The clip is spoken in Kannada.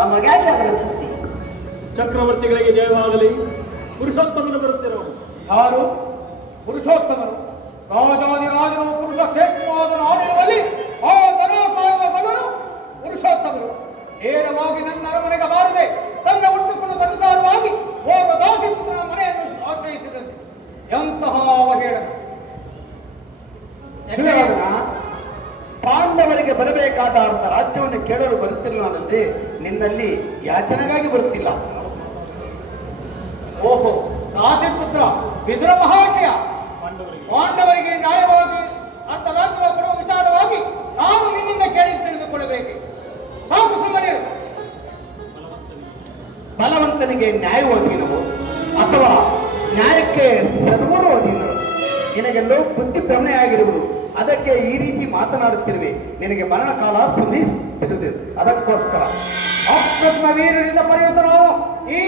ನಮಗೆ ಅದರ ಸುದ್ದಿ. ಚಕ್ರವರ್ತಿಗಳಿಗೆ ಜಯವಾಗಲಿ. ಪುರುಷೋತ್ತಮನು ಬರುತ್ತಿರೋರು ಯಾರು? ಪುರುಷೋತ್ತಮರು. ರಾಜಾದಿರಾಜನು ಪುರುಷ ಶ್ರೇಷ್ಠವಾದ ನಾಡಿರುವಲ್ಲಿ ಆ ದನ ಕಾಯುವ ಬಲನು ಪುರುಷೋತ್ತಮರು. ನೇರವಾಗಿ ನನ್ನ ಅರಮನೆಗೆ ಬಾರದೆ ತನ್ನ ಹುಟ್ಟುಕೊಂಡು ಅನುಸಾರವಾಗಿ ಓರ್ವ ದಾಸಿಪುತ್ರನ ಮನೆಯನ್ನು ಆಶ್ರಯಿಸಿದಂತೆ ಎಂತಹ ಅವಹೇಳನ! ಪಾಂಡವರಿಗೆ ಬರಬೇಕಾದ ಅರ್ಥ ರಾಜ್ಯವನ್ನು ಕೇಳಲು ಬರುತ್ತಿಲ್ಲವಲ್ಲದೆ ನಿನ್ನಲ್ಲಿ ಯಾಚನೆಗಾಗಿ ಬರುತ್ತಿಲ್ಲ. ಓಹೋ, ದಾಸಿಪುತ್ರ ವಿದುರ ಮಹಾಶಯ, ಪಾಂಡವರಿಗೆ ನ್ಯಾಯವಾಗಿ ಅರ್ಧ ರಾಜ್ಯ ಕೊಡುವ ವಿಚಾರವಾಗಿ ನಾನು ನಿನ್ನಿಂದ ಕೇಳಿ ತಿಳಿದುಕೊಳ್ಳಬೇಕು. ಸಾಕು ಸುಮ್ಮನಿರು. ಬಲವಂತನಿಗೆ ನ್ಯಾಯ ಅಧೀನವು ಅಥವಾ ನ್ಯಾಯಕ್ಕೆ ಸರ್ವರು ಅಧೀನರು? ನಿನಗೆಲ್ಲೋ ಬುದ್ಧಿ ಭ್ರಮಣೆ ಆಗಿರುವುದು. ಅದಕ್ಕೆ ಈ ರೀತಿ ಮಾತನಾಡುತ್ತಿರುವೆ. ನಿನಗೆ ಮರಣಕಾಲ ಸಮೀಪಿಸುತ್ತಿರುವುದು. ಅದಕ್ಕೋಸ್ಕರ ಅಪ್ರತಿಮ ವೀರರಿಂದ ಪರಿಯುತನೋ ಈ